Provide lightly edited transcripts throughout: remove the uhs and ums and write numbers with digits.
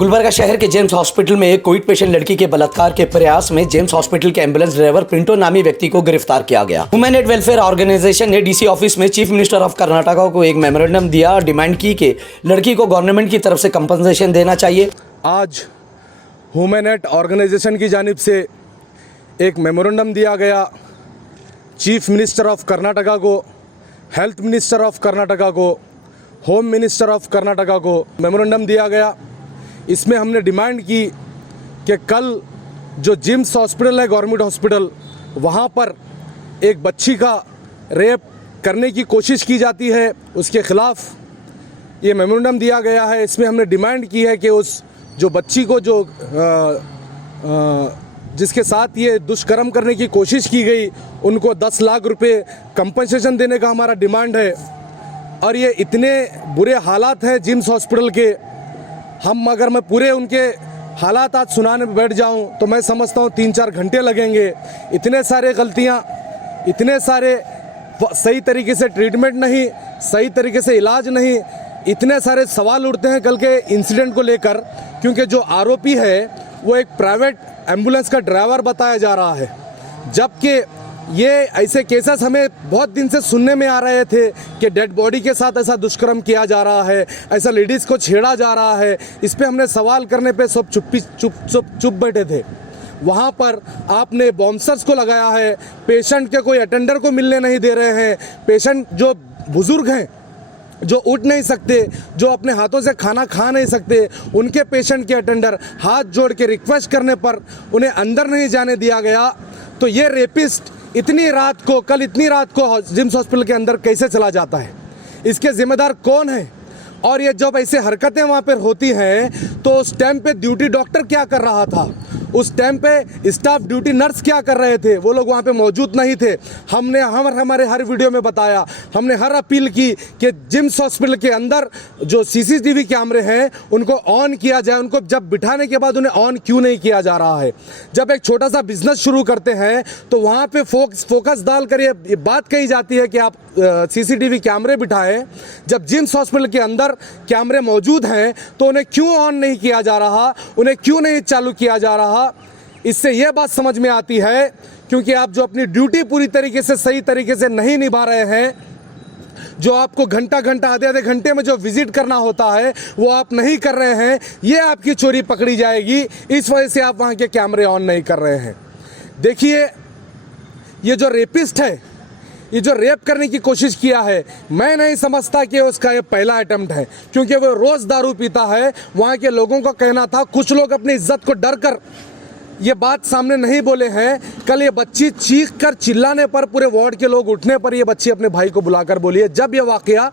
गुलबर्गा शहर के James hospital में एक कोविड पेशेंट लड़की के बलात्कार के प्रयास में जेम्स हॉस्पिटल के एम्बुलेंस ड्राइवर पिंटो नामी व्यक्ति को गिरफ्तार किया गया। ह्यूमन एड वेलफेयर ऑर्गेनाइजेशन ने डीसी ऑफिस में चीफ मिनिस्टर ऑफ कर्नाटका को एक मेमोरेंडम दिया और डिमांड की कि लड़की को गवर्नमेंट की तरफ से कंपनसेशन देना चाहिए। आज ह्यूमन एड ऑर्गेनाइजेशन की जानिब से एक मेमोरेंडम दिया गया। चीफ मिनिस्टर ऑफ कर्नाटका को, हेल्थ मिनिस्टर ऑफ कर्नाटका को, होम मिनिस्टर ऑफ कर्नाटका को मेमोरेंडम दिया गया। इसमें हमने डिमांड की कि कल जो जिम्स हॉस्पिटल है गवर्नमेंट हॉस्पिटल, वहाँ पर एक बच्ची का रेप करने की कोशिश की जाती है, उसके ख़िलाफ़ ये मेमोरेंडम दिया गया है। इसमें हमने डिमांड की है कि उस जो बच्ची को जिसके साथ ये दुष्कर्म करने की कोशिश की गई, उनको 10 लाख रुपए कंपनसेशन देने का हमारा डिमांड है। और ये इतने बुरे हालात हैं जिम्स हॉस्पिटल के, अगर मैं पूरे उनके हालात आज सुनाने में बैठ जाऊं तो मैं समझता हूं 3-4 घंटे लगेंगे। इतने सारे गलतियां, इतने सारे सही तरीके से ट्रीटमेंट नहीं, सही तरीके से इलाज नहीं, इतने सारे सवाल उठते हैं कल के इंसिडेंट को लेकर, क्योंकि जो आरोपी है वो एक प्राइवेट एम्बुलेंस का ड्राइवर बताया जा रहा है। जबकि ये ऐसे केसेस हमें बहुत दिन से सुनने में आ रहे थे कि डेड बॉडी के साथ ऐसा दुष्कर्म किया जा रहा है, ऐसा लेडीज़ को छेड़ा जा रहा है। इस पे हमने सवाल करने पे सब चुप बैठे थे। वहाँ पर आपने बॉम्बर्स को लगाया है, पेशेंट के कोई अटेंडर को मिलने नहीं दे रहे हैं। पेशेंट जो बुज़ुर्ग हैं, जो उठ नहीं सकते, जो अपने हाथों से खाना खा नहीं सकते, उनके पेशेंट के अटेंडर हाथ जोड़ के रिक्वेस्ट करने पर उन्हें अंदर नहीं जाने दिया गया। तो ये रेपिस्ट कल इतनी रात को जिम्स हॉस्पिटल के अंदर कैसे चला जाता है? इसके जिम्मेदार कौन है? और ये जब ऐसे हरकतें वहाँ पर होती हैं तो उस टाइम पे ड्यूटी डॉक्टर क्या कर रहा था? उस टाइम पे स्टाफ ड्यूटी नर्स क्या कर रहे थे? वो लोग वहाँ पे मौजूद नहीं थे। हमारे हर वीडियो में बताया, हमने हर अपील की कि जिम्स हॉस्पिटल के अंदर जो सीसीटीवी कैमरे हैं उनको ऑन किया जाए। उनको जब बिठाने के बाद उन्हें ऑन क्यों नहीं किया जा रहा है? जब एक छोटा सा बिजनेस शुरू करते हैं तो वहाँ पे फोकस डालकर ये बात कही जाती है कि आप सीसीटीवी कैमरे बिठाएं। जब जिम्स हॉस्पिटल के अंदर कैमरे मौजूद हैं तो उन्हें क्यों ऑन नहीं किया जा रहा, उन्हें क्यों नहीं चालू किया जा रहा? इससे यह बात समझ में आती है क्योंकि आप जो अपनी ड्यूटी पूरी तरीके से सही तरीके से नहीं निभा रहे हैं, जो आपको घंटा आधे घंटे में जो विजिट करना होता है वो आप नहीं कर रहे हैं, ये आपकी चोरी पकड़ी जाएगी। इस वजह से आप वहाँ के कैमरे ऑन नहीं कर रहे हैं। देखिए, ये जो रेपिस्ट है, ये जो रेप करने की कोशिश किया है, मैं नहीं समझता कि उसका ये पहला अटेम्प्ट है, क्योंकि वो रोज़ दारू पीता है। वहाँ के लोगों का कहना था, कुछ लोग अपनी इज्जत को डर कर ये बात सामने नहीं बोले हैं। कल ये बच्ची चीख कर चिल्लाने पर, पूरे वार्ड के लोग उठने पर ये बच्ची अपने भाई को बुलाकर बोली है। जब ये वाकया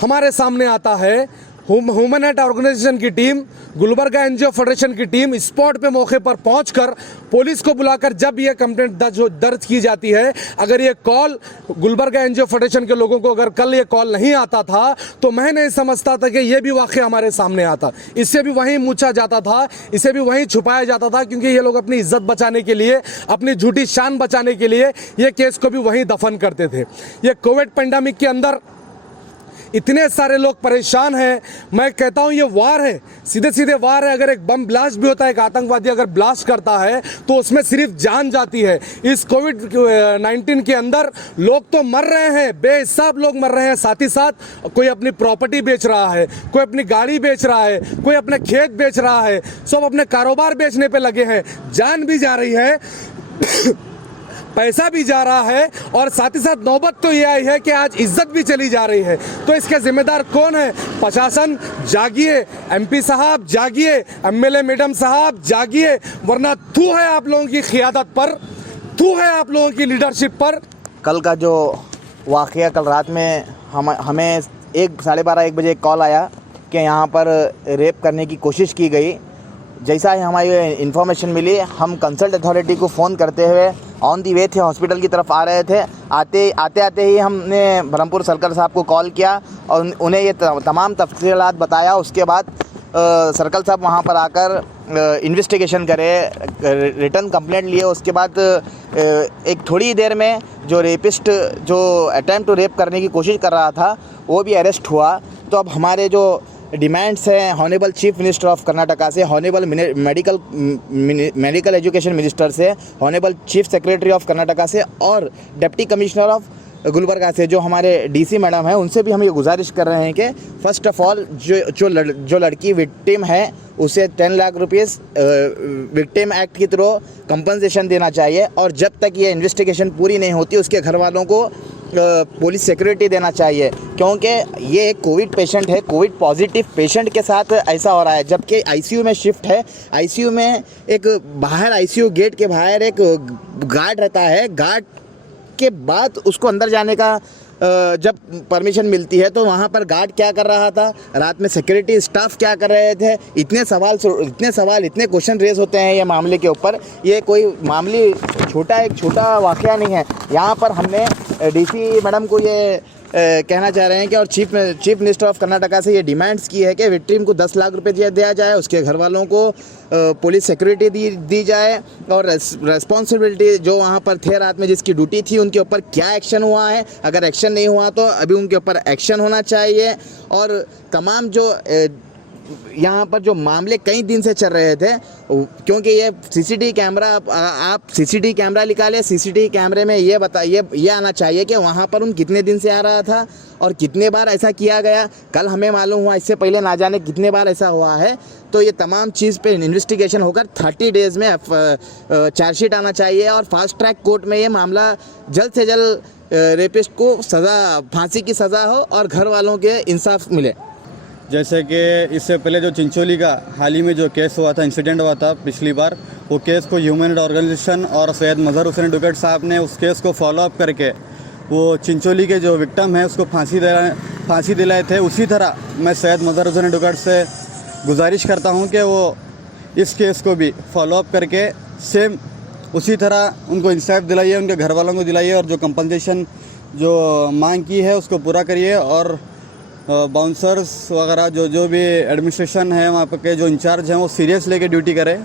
हमारे सामने आता है, ह्यूमन एड ऑर्गेनाइजेशन की टीम, गुलबर्गा एनजीओ फेडरेशन की टीम स्पॉट पे मौके पर पहुंचकर पुलिस को बुलाकर जब ये कंप्लेंट दर्ज की जाती है, अगर ये कॉल गुलबर्गा एनजीओ फेडरेशन के लोगों को अगर कल ये कॉल नहीं आता था तो मैं नहीं समझता था कि ये भी वाकया हमारे सामने आता। इससे भी वहीं मूछा जाता था, इसे भी वहीं छुपाया जाता था, क्योंकि ये लोग अपनी इज्जत बचाने के लिए, अपनी झूठी शान बचाने के लिए ये केस को भी वहीं दफन करते थे। ये कोविड पेंडेमिक के अंदर इतने सारे लोग परेशान हैं। मैं कहता हूं ये वार है, सीधे वार है। अगर एक बम ब्लास्ट भी होता है, एक आतंकवादी अगर ब्लास्ट करता है तो उसमें सिर्फ जान जाती है। इस कोविड-19 के अंदर लोग तो मर रहे हैं, बेहिसाब लोग मर रहे हैं। साथ ही साथ कोई अपनी प्रॉपर्टी बेच रहा है, कोई अपनी गाड़ी बेच रहा है, कोई अपने खेत बेच रहा है, सब अपने कारोबार बेचने पे लगे हैं। जान भी जा रही है पैसा भी जा रहा है, और साथ ही साथ नौबत तो ये आई है कि आज इज्जत भी चली जा रही है। तो इसके जिम्मेदार कौन है? प्रशासन जागिए, एमपी साहब जागिए, एमएलए मैडम साहब जागिए, वरना थू है आप लोगों की क़ियादत पर, थू है आप लोगों की लीडरशिप पर। कल का जो वाक़या, कल रात में हमें 12:30-1 बजे कॉल आया कि यहाँ पर रेप करने की कोशिश की गई। जैसा ही हमारी इन्फॉर्मेशन मिली, हम कंसल्ट अथॉरिटी को फ़ोन करते हुए ऑन दी वे थे, हॉस्पिटल की तरफ आ रहे थे। आते ही हमने ब्रह्मपुर सर्कल साहब को कॉल किया और उन्हें ये तमाम तफसीलात बताया। उसके बाद सर्कल साहब वहाँ पर आकर इन्वेस्टिगेशन करे, रिटर्न कंप्लेंट लिए। उसके बाद एक थोड़ी देर में जो रेपिस्ट, जो अटेम्प्ट टू रेप करने की कोशिश कर रहा था, वो भी अरेस्ट हुआ। तो अब हमारे जो डिमांड्स हैं honourable chief minister of Karnataka से, हॉनेबल मेडिकल एजुकेशन मिनिस्टर से, honourable chief secretary of Karnataka से और डिप्टी कमिश्नर ऑफ गुलबर्गा से जो हमारे डीसी मैडम हैं उनसे भी हम ये गुजारिश कर रहे हैं कि फ़र्स्ट ऑफ ऑल जो लड़की विक्टिम है उसे 10 लाख रुपीस विक्टिम एक्ट की थ्रू कंपनसेशन देना चाहिए, और जब तक ये इन्वेस्टिगेशन पूरी नहीं होती उसके घर वालों को पुलिस सिक्योरिटी देना चाहिए, क्योंकि ये एक कोविड पेशेंट है, कोविड पॉजिटिव पेशेंट के साथ ऐसा हो रहा है। जबकि आईसीयू में शिफ्ट है, आईसीयू में एक बाहर आईसीयू गेट के बाहर एक गार्ड रहता है, गार्ड के बाद उसको अंदर जाने का जब परमिशन मिलती है तो वहाँ पर गार्ड क्या कर रहा था, रात में सिक्योरिटी स्टाफ क्या कर रहे थे, इतने सवाल इतने क्वेश्चन रेज होते हैं ये मामले के ऊपर। ये कोई मामले एक छोटा वाकया नहीं है। यहाँ पर हमने डीसी मैडम को ये कहना चाह रहे हैं कि और चीफ मिनिस्टर ऑफ कर्नाटका से ये डिमांड्स की है कि विक्टिम को 10 लाख रुपए दिया जाए, उसके घर वालों को पुलिस सिक्योरिटी दी जाए, और रेस्पॉन्सिबिलिटी जो वहाँ पर थे रात में जिसकी ड्यूटी थी उनके ऊपर क्या एक्शन हुआ है, अगर एक्शन नहीं हुआ तो अभी उनके ऊपर एक्शन होना चाहिए। और तमाम जो यहाँ पर जो मामले कई दिन से चल रहे थे, क्योंकि ये सीसीटीवी कैमरा आप सीसीटीवी कैमरा निकाले, सीसीटीवी कैमरे में ये आना चाहिए कि वहाँ पर उन कितने दिन से आ रहा था और कितने बार ऐसा किया गया। कल हमें मालूम हुआ, इससे पहले ना जाने कितने बार ऐसा हुआ है। तो ये तमाम चीज़ पे इन्वेस्टिगेशन होकर 30 डेज़ में चार्जशीट आना चाहिए, और फास्ट ट्रैक कोर्ट में ये मामला जल्द से जल्द रेपिस्ट को फांसी की सज़ा हो और घर वालों के इंसाफ मिले। जैसे कि इससे पहले जो चिंचोली का हाल ही में जो केस हुआ था, इंसिडेंट हुआ था पिछली बार, वो केस को ह्यूमन राइट ऑर्गेनाइजेशन और सैयद मजहर हुसैन एडवोकेट साहब ने उस केस को फॉलो अप करके वो चिंचोली के जो विक्टिम है उसको फांसी दिलाए थे। उसी तरह मैं सैयद मजहर हुसैन एडवोकेट से गुजारिश करता हूँ कि वो इस केस को भी फॉलो अप करके सेम उसी तरह उनको इंसाफ दिलाइए, उनके घर वालों को दिलाइए, और जो कंपनसेशन जो मांग की है उसको पूरा करिए। और बाउंसर्स वगैरह जो भी एडमिनिस्ट्रेशन है वहाँ पर के जो इंचार्ज हैं वो सीरियस लेके ड्यूटी करें।